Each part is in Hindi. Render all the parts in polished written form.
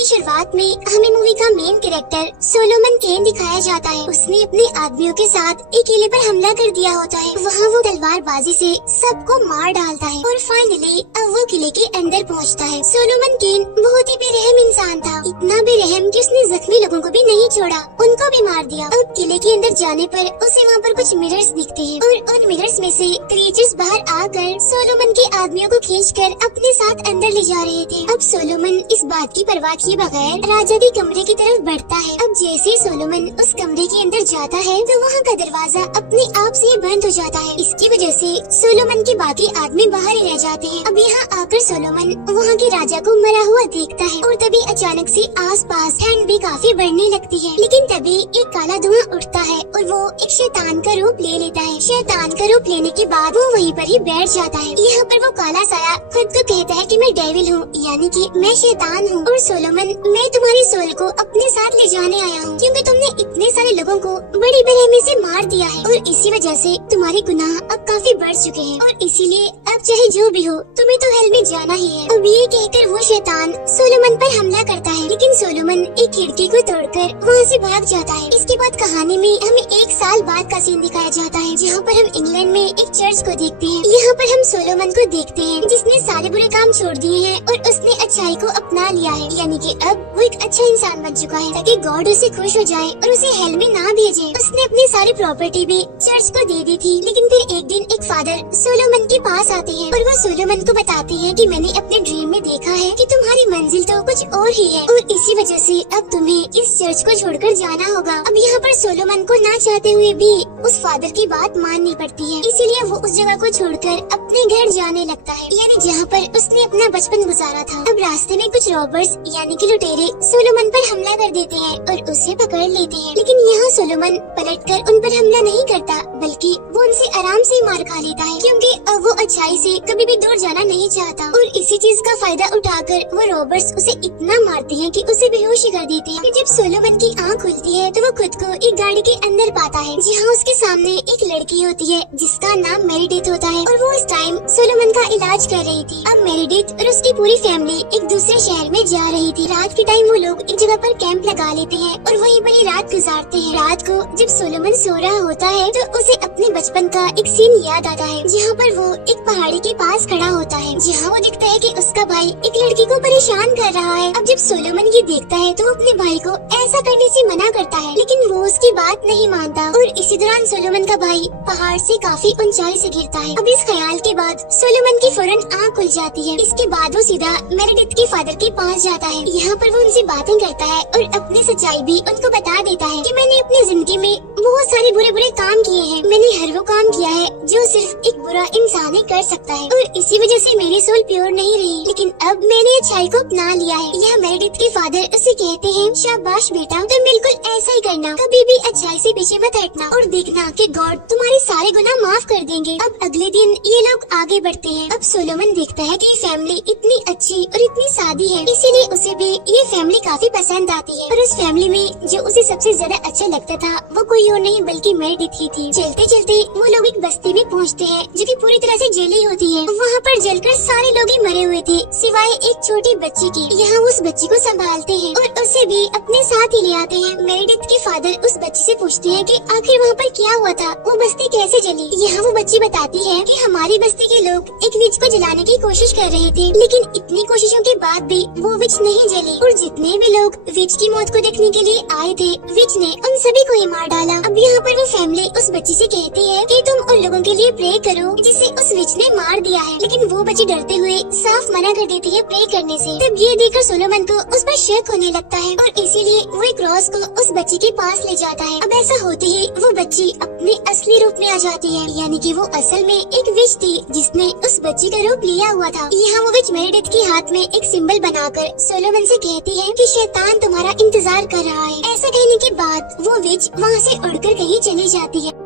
की शुरुआत में हमें मूवी का मेन कैरेक्टर सोलोमन केन दिखाया जाता है। उसने अपने आदमियों के साथ एक किले पर हमला कर दिया होता है। वहाँ वो तलवारबाजी से सबको मार डालता है और फाइनली अब वो किले के अंदर पहुँचता है। सोलोमन केन बहुत ही बेरहम इंसान था, इतना बेरहम कि उसने जख्मी लोगों को भी नहीं छोड़ा, उनको भी मार दिया। अब किले के अंदर जाने पर उसे वहाँ पर कुछ मिरर्स दिखते हैं और उन मिरर्स में से क्रिएचर्स बाहर आकर सोलोमन के आदमियों को खींचकर अपने साथ अंदर ले जा रहे थे। अब सोलोमन इस बात की परवाह किए बगैर राजा के कमरे की तरफ बढ़ता है। अब जैसे सोलोमन उस कमरे के अंदर जाता है तो वहाँ का दरवाजा अपने आप से बंद हो जाता है। इसकी वजह से सोलोमन के बाकी आदमी बाहर ही रह जाते हैं। अब यहाँ आकर सोलोमन वहाँ के राजा को मरा हुआ देखता है और तभी अचानक से आसपास ठंड भी काफी बढ़ने लगती है। लेकिन तभी एक काला धुआं उठता है और वो एक शैतान का रूप ले लेता है। शैतान का रूप लेने के बाद वो वहीं पर ही बैठ जाता है। यहाँ पर वो काला साया खुद को कहता है कि मैं डेविल हूँ, यानी कि मैं शैतान हूँ, और सोलोमन मैं तुम्हारी सोल को अपने साथ ले जाने आया हूँ क्योंकि तुमने इतने सारे लोगों को बड़ी बेरहमी से मार दिया है और इसी वजह से तुम्हारे गुनाह अब काफी बढ़ चुके हैं और इसीलिए अब चाहे जो भी हो तुम्हें तो हेल में जाना ही है। अब ये कहकर वो शैतान सोलोमन पर हमला करता है, लेकिन सोलोमन एक खिड़की को तोड़कर वहाँ से भाग जाता है। इसके बाद कहानी में हमें 1 साल बाद का सीन दिखाया जाता है जहाँ पर हम इंग्लैंड में एक चर्च को देखते हैं। यहाँ पर हम सोलोमन को देखते हैं जिसने सारे बुरे काम छोड़ दिए हैं और उसने अच्छाई को अपना लिया है, यानी कि अब वो एक अच्छा इंसान बन चुका है ताकि गॉड उसे खुश हो जाए और उसे हेल में ना भेजे। उसने अपनी सारी प्रॉपर्टी भी चर्च को दे दी थी, लेकिन फिर एक दिन एक फादर सोलोमन के पास आते हैं और वो सोलोमन को बताते हैं कि मैंने अपने ड्रीम में देखा है कि तुम्हारी मंजिल तो कुछ और ही है और इसी वजह से अब तुम्हें इस चर्च को छोड़कर जाना होगा। अब यहाँ पर सोलोमन को ना चाहते हुए भी उस फादर की बात माननी पड़ती है, इसीलिए वो उस जगह को छोड़कर अपने घर जाने लगता है, यानी जहाँ पर उसने अपना बचपन गुजारा था। अब रास्ते में कुछ रॉबर्स यानी कि लुटेरे सोलोमन पर हमला कर देते हैं और उसे पकड़ लेते हैं, लेकिन यहाँ सोलोमन पलटकर उन पर हमला नहीं करता बल्कि वो उनसे आराम से मार खा लेता है क्योंकि अब वो अच्छाई से कभी भी दूर जाना नहीं चाहता। और इसी चीज का फायदा उठाकर वो रॉबर्स उसे इतना मारते हैं कि उसे बेहोशी कर देते हैं। जब सोलोमन की आँख खुलती है तो वो खुद को एक गाड़ी के अंदर पाता है जहाँ उसके सामने एक लड़की होती है जिसका नाम मेरिडिथ होता है और वो इस टाइम सोलोमन का इलाज कर रही थी। अब मेरिडिथ और उसकी पूरी फैमिली एक दूसरे शहर में जा रही थी। रात के टाइम वो लोग एक जगह पर कैंप लगा लेते हैं और वहीं पर ही रात गुजारते हैं। रात को जब सोलोमन सो रहा होता है तो उसे अपने बचपन का एक सीन याद आता है जहाँ पर वो एक पहाड़ी के पास खड़ा होता है जहाँ वो दिखता है कि उसका भाई एक लड़की को परेशान कर रहा है। अब जब सोलोमन ये देखता है तो वो अपने भाई को ऐसा करने से मना करता है, लेकिन वो उसकी बात नहीं मानता और इसी दौरान सोलोमन का भाई पहाड़ से काफी ऊंचाई से गिरता है। अब इस ख्याल के बाद सोलोमन की फौरन आँख खुल जाती है। इसके बाद वो सीधा मेरिडिथ के फादर के पास जाता है। यहाँ पर वो उनसे बातें करता है और अपनी सच्चाई भी उनको बता देता है कि मैंने अपनी जिंदगी में बहुत सारे बुरे बुरे काम किए हैं। मैंने हर वो काम किया है जो सिर्फ एक बुरा इंसान ही कर सकता है और इसी वजह से मेरी सोल प्योर नहीं रही, लेकिन अब मैंने अच्छाई को अपना लिया है। यह मेरिडिथ के फादर उसे कहते हैं, शाबाश बेटा, तुम बिल्कुल ऐसा ही करना, कभी भी अच्छाई से पीछे मत हटना और देखना कि गॉड तुम्हारे सारे गुनाह माफ कर देंगे। अब अगले दिन ये लोग आगे बढ़ते हैं। अब सोलोमन देखता है कि फैमिली इतनी अच्छी और इतनी सादी है, इसीलिए उसे भी ये फैमिली काफी पसंद आती है। और उस फैमिली में जो उसे सबसे ज्यादा अच्छा लगता था वो कोई और नहीं बल्कि मेरिडिथ ही थी। चलते चलते वो लोग एक बस्ती में पहुँचते हैं जो कि पूरी तरह से जली होती है। वहाँ पर जलकर सारे लोग ही मरे हुए थे सिवाय एक छोटी बच्ची की। यहाँ उस बच्ची को संभालते हैं और उसे भी अपने साथ ही ले आते हैं। मेरिडिथ के फादर उस बच्ची से पूछते हैं कि आखिर वहाँ पर क्या हुआ था, वो बस्ती कैसे जली। यहाँ वो बच्ची बताती है कि हमारी बस्ती के लोग एक विच को जलाने की कोशिश कर रहे थे, लेकिन इतनी कोशिशों के बाद भी वो विच नहीं जली और जितने भी लोग विच की मौत को देखने के लिए आए थे विच ने उन सभी को ही मार डाला। अब यहाँ पर वो फैमिली उस बच्ची से कहती है कि तुम उन लोगों के लिए प्रे करो जिसे उस विच ने मार दिया है, लेकिन वो बच्ची डरते हुए साफ मना कर देती है प्रे करने से। तब ये देखकर सोलोमन को उस पर शक होने लगता है और इसीलिए वो एक क्रॉस को उस बच्ची के पास ले जाता है। अब ऐसा होते ही वो बच्ची अपने असली रूप में आ जाती है, यानी कि वो असल में एक विच थी जिसने उस बच्ची का रूप लिया हुआ था। यहाँ वो विच मेरिडिथ के हाथ में एक सिंबल बनाकर सोलोमन से कहती है कि शैतान तुम्हारा इंतजार कर रहा है। ऐसा कहने के बाद वो विच वहाँ से उड़कर कहीं चली जाती है।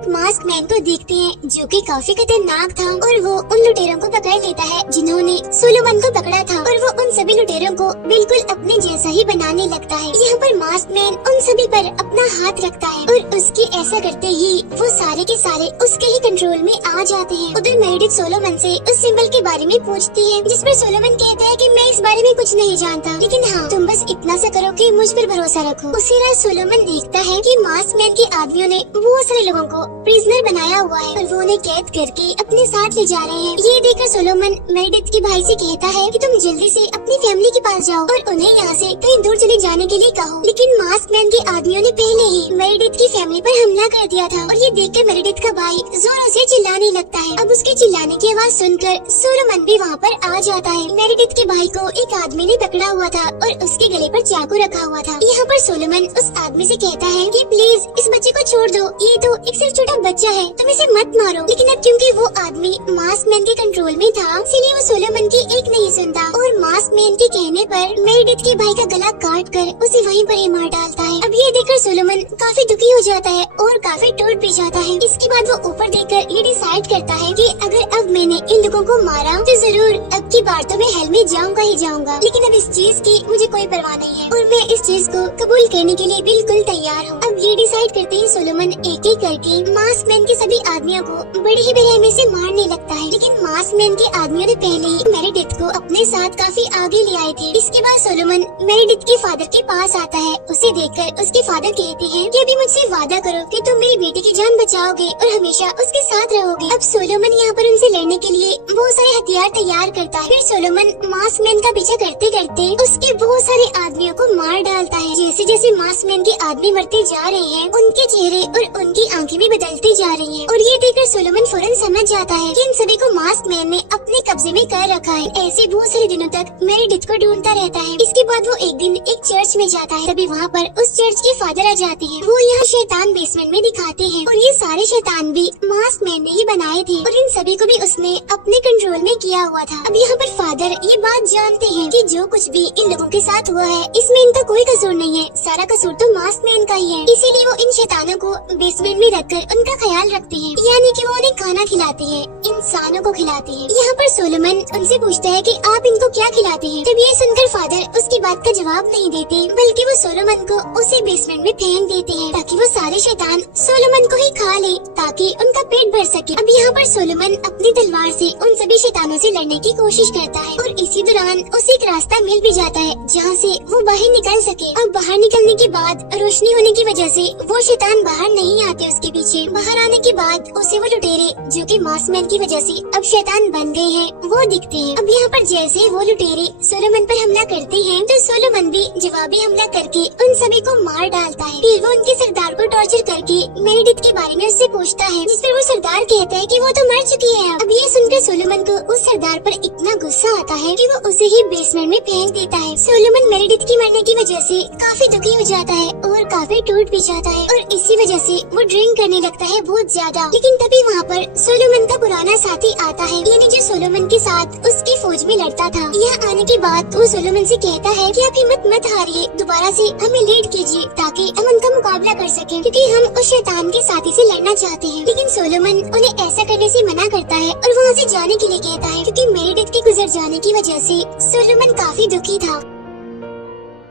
एक मास्क मैन को देखते हैं जो कि काफी खतरनाक था और वो उन लुटेरों को पकड़ लेता है जिन्होंने सोलोमन को पकड़ा था और वो उन सभी लुटेरों को बिल्कुल अपने जैसा ही बनाने लगता है। यहाँ पर मास्क मैन उन सभी पर अपना हाथ रखता है और उसके ऐसा करते ही वो सारे के सारे उसके ही कंट्रोल में आ जाते हैं। उधर मेरिडिथ सोलोमन से उस सिंबल के बारे में पूछती है, जिस पर सोलोमन कहता है कि मैं इस बारे में कुछ नहीं जानता, लेकिन हाँ तुम बस इतना सा करो कि मुझ पर भरोसा रखो। उसी रात सोलोमन देखता है कि मास्क मैन के आदमियों ने बहुत सारे लोगों को प्रिजनर बनाया हुआ है और वो उन्हें कैद करके अपने साथ ले जा रहे हैं। ये देखकर सोलोमन मेरिडिथ के भाई से कहता है कि तुम जल्दी से अपनी फैमिली के पास जाओ और उन्हें यहाँ से कहीं दूर चले जाने के लिए कहो। लेकिन मास्क मैन के आदमियों ने पहले ही मेरिडिथ की फैमिली पर हमला कर दिया था और ये देखकर मेरिडिथ का भाई जोरों से चिल्लाने लगता है। अब उसके चिल्लाने की आवाज सुनकर सोलोमन भी वहाँ पर आ जाता है। मेरिडिथ के भाई को एक आदमी ने पकड़ा हुआ था और उसके गले पर चाकू रखा हुआ था। यहाँ पर सोलोमन उस आदमी से कहता है कि प्लीज इस बच्चे को छोड़ दो, ये तो एक सिर्फ छोटा बच्चा है, तुम इसे मत मारो। लेकिन अब क्योंकि वो आदमी मास्क मैन के कंट्रोल में था, इसलिए वो सोलोमन की एक नहीं सुनता और मास्क मैन के कहने पर मेरिडिथ के भाई का गला काट कर उसे वहीं पर ही मार डालता है। अब ये देखकर सोलोमन काफी दुखी हो जाता है और काफी टूट भी जाता है। इसके बाद वो ऊपर देखकर ये डिसाइड करता है कि अगर अब मैंने इन लोगों को मारा तो जरूर अब की बार तो मैं हेल में जाऊंगा ही जाऊंगा, लेकिन अब इस चीज की मुझे कोई परवाह नहीं है और मैं इस चीज को कबूल करने के लिए बिल्कुल तैयार हूँ। अब ये डिसाइड करते ही सोलोमन एक एक करके मास्क मैन के सभी आदमियों को बड़ी ही बेरहमी से मारने लगता है। लेकिन मास्क मैन के आदमियों ने पहले ही मेरिडिथ को अपने साथ काफी आगे ले आए थे। इसके बाद सोलोमन मेरिडिथ के फादर के पास आता है। उसे देखकर उसके फादर कहते हैं कि अभी मुझसे वादा करो कि तुम मेरी बेटी की जान बचाओगे और हमेशा उसके साथ रहोगे। अब सोलोमन यहाँ पर उनसे लड़ने के लिए बहुत सारे हथियार तैयार करता है। फिर सोलोमन मास्क मैन का पीछा करते करते उसके बहुत सारे आदमियों को मार डालता है। जैसे जैसे मास्क मैन के आदमी मरते जा रहे हैं, उनके चेहरे और उनकी आंखें भी बदलती जा रही हैं। और ये देखकर सोलोमन फौरन समझ जाता है कि इन सभी को मास्क मैन ने अपने कब्जे में कर रखा है। ऐसे बहुत सारे दिनों तक मेरिडिथ को ढूंढता रहता है। इसके बाद वो एक दिन एक चर्च में जाता है। तभी वहाँ पर उस चर्च के फादर आ जाते हैं। वो यहाँ शैतान बेसमेंट में दिखाते हैं और ये सारे शैतान भी मास्क मैन ने ही बनाए थे और इन सभी को भी उसने अपने कंट्रोल में किया हुआ था। अब यहाँ पर फादर ये बात जानते हैं कि जो कुछ भी इन लोगों के साथ हुआ है इसमें इनका कोई कसूर नहीं है, सारा कसूर तो मास्क मैन का ही है। इसीलिए वो इन शैतानों को बेसमेंट में रखकर उनका ख्याल रखते हैं, यानी कि वो उन्हें खाना खिलाते हैं, इंसानों को खिलाते हैं। यहाँ पर सोलोमन उनसे पूछता है कि आप इनको क्या खिलाते हैं। तब ये सुनकर फादर उसकी बात का जवाब नहीं देते, बल्कि वो सोलोमन को उसी बेसमेंट में फेंक देते हैं ताकि वो सारे शैतान सोलोमन को ही खा ले ताकि उनका पेट भर सके। अब यहाँ पर सोलोमन अपनी तलवार से उन सभी शैतानों से लड़ने की कोशिश करता है और इसी दौरान उसे एक रास्ता मिल भी जाता है जहाँ से वो बाहर निकल सके। अब बाहर निकलने के बाद रोशनी होने की वजह से वो शैतान बाहर नहीं आते उसके पीछे। बाहर आने के बाद उसे वो लुटेरे जो कि मास्क मैन की वजह से अब शैतान बन गए हैं वो दिखते हैं। अब यहाँ पर जैसे वो लुटेरे सोलोमन पर हमला करते हैं तो सोलोमन भी जवाबी हमला करके उन सभी को मार डालता है। फिर वो उनके सरदार को टॉर्चर करके मेरिडिथ के बारे में उससे पूछता है, जिस पर वो सरदार कहता है कि वो तो मर चुकी है। अब ये सुनकर सोलोमन को उस सरदार पर इतना गुस्सा आता है कि वो उसे ही बेसमेंट में फेंक देता है। सोलोमन मेरिडिथ की मरने की वजह से काफी दुखी हो जाता है और काफी टूट भी जाता है और इसी वजह से वो ड्रिंक करने लगता है बहुत ज्यादा। लेकिन तभी वहाँ पर सोलोमन का पुराना साथी आता है, यानी जो सोलोमन के साथ उसकी फौज में लड़ता था। यहाँ आने के बाद वो सोलोमन से कहता है कि आप हिम्मत मत हारिए, दोबारा से हमें लीड कीजिए ताकि हम उनका मुकाबला कर सकें, क्योंकि हम उस शैतान के साथी से लड़ना चाहते हैं। लेकिन सोलोमन उन्हें ऐसा करने से मना करता है और वहाँ से जाने के लिए कहता है, क्योंकि मेरिडिथ के गुजर जाने की वजह से सोलोमन काफी दुखी था।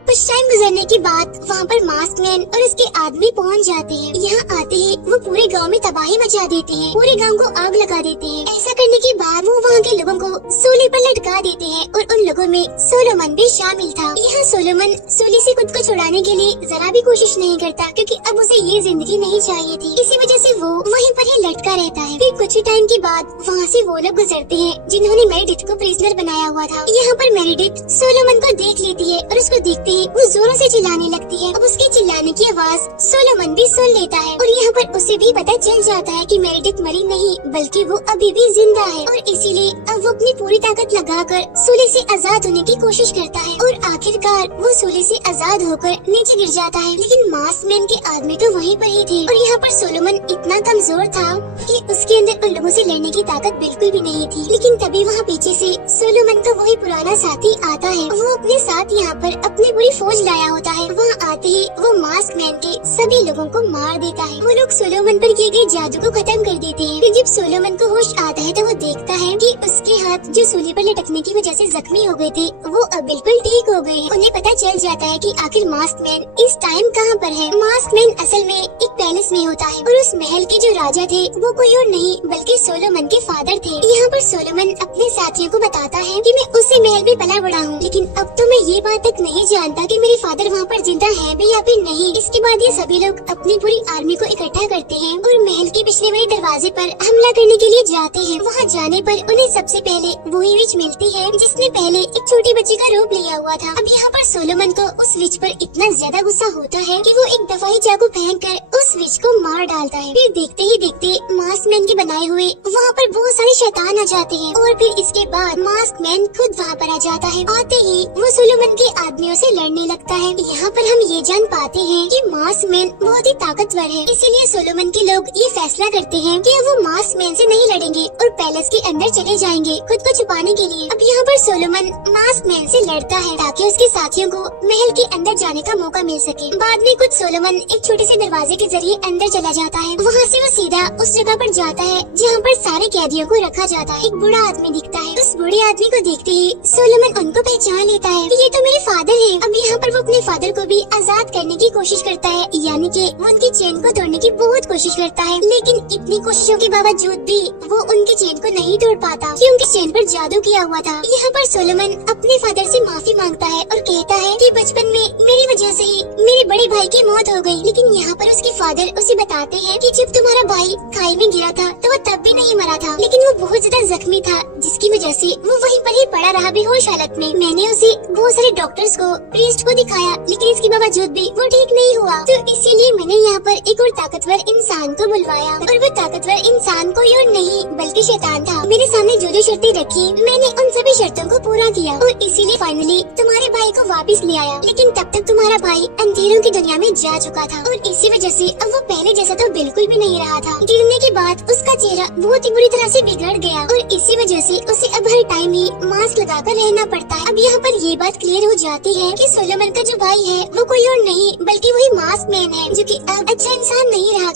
कुछ टाइम गुजरने के बाद वहाँ पर मास्क मैन और उसके आदमी पहुँच जाते हैं। यहाँ आते ही वो पूरे गांव में तबाही मचा देते हैं, पूरे गांव को आग लगा देते हैं। ऐसा करने के बाद वो वहाँ के लोगों को सूली पर लटका देते हैं और उन लोगों में सोलोमन भी शामिल था। यहाँ सोलोमन सूली से खुद को छुड़ाने के लिए जरा भी कोशिश नहीं करता, क्योंकि अब उसे ये जिंदगी नहीं चाहिए थी। इसी वजह से वो वहीं पर ही लटका रहता है। फिर कुछ ही टाइम के बाद वहाँ से वो लोग गुजरते हैं जिन्होंने मेरिडिथ को प्रिजनर बनाया हुआ था। यहाँ पर मेरिडिथ सोलोमन को देख लेती है और उसको देखते ही वो जोरों से चिल्लाने लगती है। अब उसके चिल्लाने की आवाज सोलोमन भी सुन लेता है और यहाँ पर उसे भी पता चल जाता है कि मेरिडिथ मरी नहीं, बल्कि वो अभी भी जिंदा है और इसीलिए अब वो अपनी पूरी ताकत लगाकर सूली से आजाद होने की कोशिश करता है और आखिरकार वो सूली से आजाद होकर नीचे गिर जाता है। लेकिन मास्क मैन के आदमी तो वहीं पर ही थे और यहाँ पर सोलोमन इतना कमजोर था कि उसके अंदर उन लोगों से लड़ने की ताकत बिल्कुल भी नहीं थी। लेकिन तभी वहाँ पीछे से सोलोमन का वही पुराना साथी आता है। वो अपने साथ यहाँ पर अपनी बुरी पूरी फौज लाया होता है। वहाँ आते ही वो मास्क मैन के सभी लोगों को मार देता है। वो लोग सोलोमन पर किए गए जादू को खत्म कर देते हैं। फिर जब सोलोमन को होश आता है तो वो देखता है कि उसके हाथ जो सूली पर लटकने की वजह से जख्मी हो गए थे वो अब बिल्कुल ठीक हो गए हैं। उन्हें पता चल जाता है कि आखिर मास्क मैन इस टाइम कहाँ पर है। मास्क मैन असल में एक पैलेस में होता है और उस महल के जो राजा थे वो कोई और नहीं बल्कि सोलोमन के फादर थे। यहाँ पर सोलोमन अपने साथियों को बताता है कि मैं उसी महल में पला बड़ा हूँ, लेकिन अब तो मैं ये बात तक नहीं जानता कि मेरे फादर वहाँ पर जिंदा है भी या फिर नहीं। इसके बाद ये सभी लोग अपनी पूरी आर्मी को इकट्ठा करते हैं और महल के पिछले वाले दरवाजे पर हमला करने के लिए जाते हैं। वहाँ जाने पर उन्हें सबसे पहले वही विच मिलती है जिसने पहले एक छोटी बच्ची का रूप लिया हुआ था। अब यहाँ पर सोलोमन को उस विच पर इतना ज्यादा गुस्सा होता है कि वो एक दवाई चाकू फेंक कर उस विच को मार डालता है। फिर देखते ही देखते मास्क मैन के बनाए हुए वहाँ पर बहुत सारे शैतान आ जाते हैं और फिर इसके बाद मास्क मैन खुद वहाँ पर आ जाता है। आते ही वो सोलोमन के आदमियों से लड़ने लगता है। यहाँ पर हम ये जान पाते हैं कि मास्क मैन बहुत ही ताकतवर है, इसीलिए सोलोमन के लोग ये फैसला करते हैं कि वो मास्क मैन से नहीं लड़ेंगे और पैलेस के अंदर चले जाएंगे खुद को छुपाने के लिए। अब यहाँ पर सोलोमन मास्क मैन से लड़ता है ताकि उसके साथियों को महल के अंदर जाने का मौका मिल सके। बाद में कुछ सोलोमन एक छोटे से दरवाजे के जरिए अंदर चला जाता है। वहाँ से वो सीधा उस जगह पर जाता है जहाँ पर सारे कैदियों को रखा जाता है। एक बूढ़ा आदमी दिखता है। उस बूढ़े आदमी को देखते ही सोलोमन उनको पहचान लेता है कि ये तो मेरे फादर हैं। अब यहाँ पर वो अपने फादर को भी आजाद करने की कोशिश करता है, यानी कि वो उनकी चेन को तोड़ने की बहुत कोशिश करता है, लेकिन इतनी कोशिशों के बावजूद भी वो उनकी चेन को नहीं तोड़ पाता क्योंकि चेन पर जादू किया हुआ था। यहाँ पर सोलोमन अपने फादर से माफी मांगता है और कहता है कि बचपन में मेरी वजह से ही मेरे बड़े भाई की मौत हो गई। लेकिन यहाँ पर उसके फादर उसे बताते हैं कि जब तुम्हारा भाई खाई में गिरा था तो वो तब भी नहीं मरा था, लेकिन वो बहुत ज्यादा जख्मी था जिसकी वजह से वो वहीं पर ही पड़ा रहा बेहोश हालत में। मैंने उसे बहुत सारे डॉक्टर्स को, प्रीस्ट को दिखाया, लेकिन इसके बावजूद भी वो ठीक नहीं हुआ। तो इसीलिए मैंने यहाँ पर एक और ताकतवर इंसान को बुलवाया और वो ताकतवर इंसान कोई और नहीं बल्कि शैतान था। मेरे सामने जो जो शर्तें रखी मैंने उन सभी शर्तों को पूरा किया और इसीलिए फाइनली तुम्हारे भाई को वापस ले आया। लेकिन तब तक तुम्हारा भाई अंधेरों की दुनिया में जा चुका था और इसी वजह से अब वो पहले जैसा तो बिल्कुल भी नहीं रहा था। गिरने के बाद उसका चेहरा बहुत ही बुरी तरह से बिगड़ गया और इसी वजह से उसे अब हर टाइम ही मास्क लगाकर रहना पड़ता है। अब यहाँ पर ये बात क्लियर हो जाती है कि सोलोमन का जो भाई है वो कोई और नहीं बल्कि वही मास्क मैन है जो कि अब अच्छा इंसान नहीं रहा।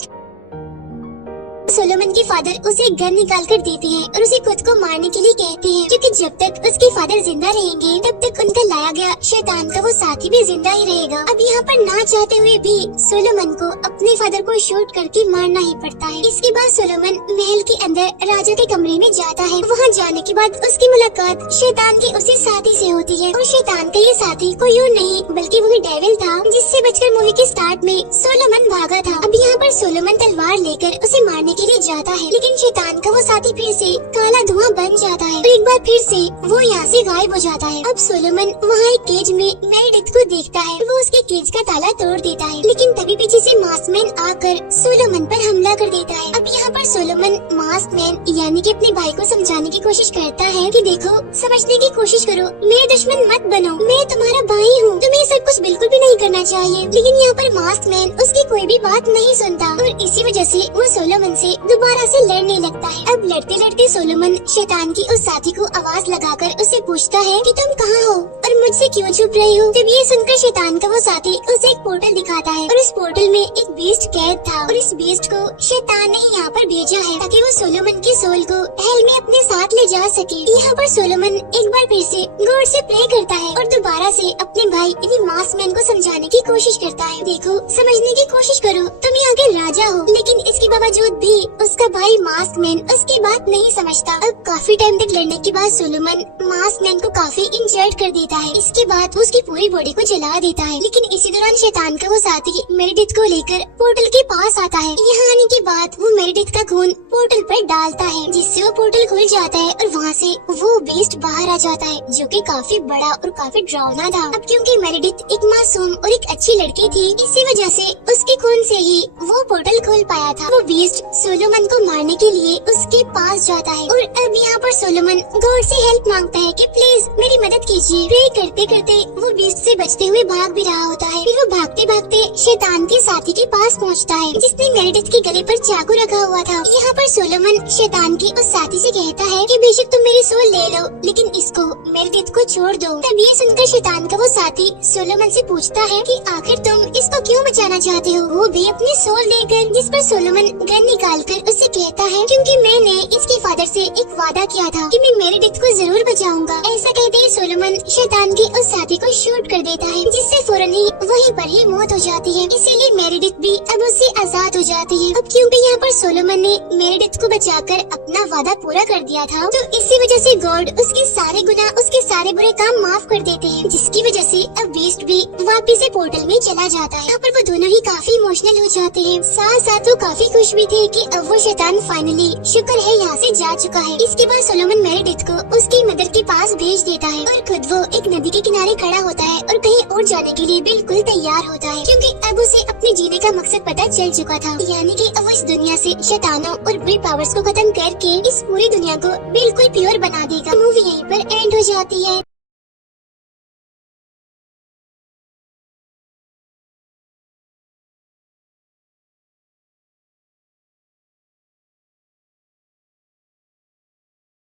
सोलोमन के फादर उसे एक गन निकाल कर देते हैं और उसे खुद को मारने के लिए कहते हैं क्योंकि जब तक उसके फादर जिंदा रहेंगे तब तक उनका लाया गया शैतान का वो साथी भी जिंदा ही रहेगा। अब यहाँ पर ना चाहते हुए भी सोलोमन को अपने फादर को शूट करके मारना ही पड़ता है। इसके बाद सोलोमन महल के अंदर राजा के कमरे में जाता है। वहाँ जाने के बाद उसकी मुलाकात शैतान के उसी साथी से होती है और शैतान का ये साथी कोई और नहीं बल्कि वही डेविल था जिससे बचकर मूवी के स्टार्ट में सोलोमन भागा था। अब यहाँ पर सोलोमन तलवार लेकर उसे मारने के लिए जाता है, लेकिन शैतान का वो साथी फिर से काला धुआं बन जाता है और एक बार फिर से वो यहाँ से गायब हो जाता है। अब सोलोमन वहाँ एक केज में मेरिडिथ को देखता है, वो उसके केज का ताला तोड़ देता है, लेकिन तभी पीछे से मास्कमैन आकर सोलोमन पर हमला कर देता है। अब यहाँ पर सोलोमन मास्कमैन यानी कि अपने भाई को समझाने की कोशिश करता है कि देखो, समझने की कोशिश करो, मेरे दुश्मन मत बनो, मैं तुम्हारा भाई हूँ, तुम्हें सब कुछ बिल्कुल भी नहीं करना चाहिए। लेकिन यहाँ पर मास्कमैन उसकी कोई भी बात नहीं सुनता और इसी वजह से वो सोलोमन से दोबारा से लड़ने लगता है। अब लड़ते लड़ते सोलोमन शैतान की उस साथी को आवाज लगाकर उसे पूछता है कि तुम कहाँ हो और मुझसे क्यों छुप रहे हो। जब ये सुनकर शैतान का वो साथी उसे एक पोर्टल दिखाता है और उस पोर्टल में एक बीस्ट कैद था और इस बीस्ट को शैतान ने यहाँ पर भेजा है ताकि वो सोलोमन की सोल को हेल में अपने साथ ले जा सके। यहाँ पर सोलोमन एक बार फिर से गॉड से प्रे करता है और दोबारा से अपने भाई यानी मास्कमैन को समझाने की कोशिश करता है, देखो, समझने की कोशिश करो, तुम यहाँ के राजा हो। लेकिन इसके बावजूद भी उसका भाई मास्कमैन उसकी बात नहीं समझता। अब काफी टाइम तक लड़ने के बाद सोलोमन मास्कमैन को काफी इंजर्ड कर देता है। इसके बाद वो उसकी पूरी बॉडी को जला देता है। लेकिन इसी दौरान शैतान का वो साथी मेरिडिथ को लेकर पोर्टल के पास आता है। यहाँ आने के बाद वो मेरिडिथ का खून पोर्टल पर डालता है जिससे वो पोर्टल खुल जाता है और वहाँ से वो बीस्ट बाहर आ जाता है जो कि काफी बड़ा और काफी डरावना था। अब क्योंकि मेरिडिथ एक मासूम और एक अच्छी लड़की थी, इसी वजह से उसके खून से ही वो पोर्टल खोल पाया था। वो बीस्ट सोलोमन को मारने के लिए उसके पास जाता है और अब यहाँ पर सोलोमन गॉड से हेल्प मांगता है कि प्लीज मेरी मदद कीजिए। प्रे करते करते वो बीस्ट से बचते हुए भाग भी रहा होता है। फिर वो भागते भागते शैतान के साथी के पास पहुँचता है जिसने मेरिडिथ के गले पर चाकू रखा हुआ था। यहाँ पर सोलोमन शैतान के उस साथी से कहता है कि बेशक तुम मेरी सोल ले लो, लेकिन इसको मेरिडिथ को छोड़ दो। तब ये सुनकर शैतान का वो साथी सोलोमन सोलोमन से पूछता है कि आखिर तुम इसको क्यों बचाना चाहते हो। वो भी अपनी सोल देकर, जिस पर सोलोमन गन निकाल कर उसे कहता है क्योंकि मैंने इसके फादर से एक वादा किया था कि मैं मेरिडिथ को जरूर बचाऊंगा। ऐसा कहते ही सोलोमन शैतान के उस साथी को शूट कर देता है, जिससे फौरन ही वहीं पर ही मौत हो जाती है। इसीलिए मेरिडिथ भी अब उससे आजाद हो जाती है। अब क्योंकि यहाँ पर सोलोमन ने मेरिडिथ को बचाकर अपना वादा पूरा कर दिया था, तो इसी वजह से गॉड उसके सारे गुनाह, उसके सारे बुरे काम माफ कर देते हैं, जिसकी वजह से अब बीस्ट भी वापिस से पोर्टल में चला जाता है। यहाँ पर वो दोनों ही काफी इमोशनल हो जाते हैं। साथ साथ वो काफी खुश भी थे कि अब वो शैतान फाइनली शुक्र है यहाँ से जा चुका है। इसके बाद सोलोमन मेरिडिथ को उसकी मदर के पास भेज देता है और खुद वो एक नदी के किनारे खड़ा होता है और कहीं और जाने के लिए बिल्कुल तैयार होता है, क्योंकि अब उसे अपने जीने का मकसद पता चल चुका था, यानी कि अब वो इस दुनिया से शैतानों और बुरी पावर्स को खत्म करके इस पूरी दुनिया को बिल्कुल प्योर बना देगा। मूवी यहीं पर एंड हो जाती है।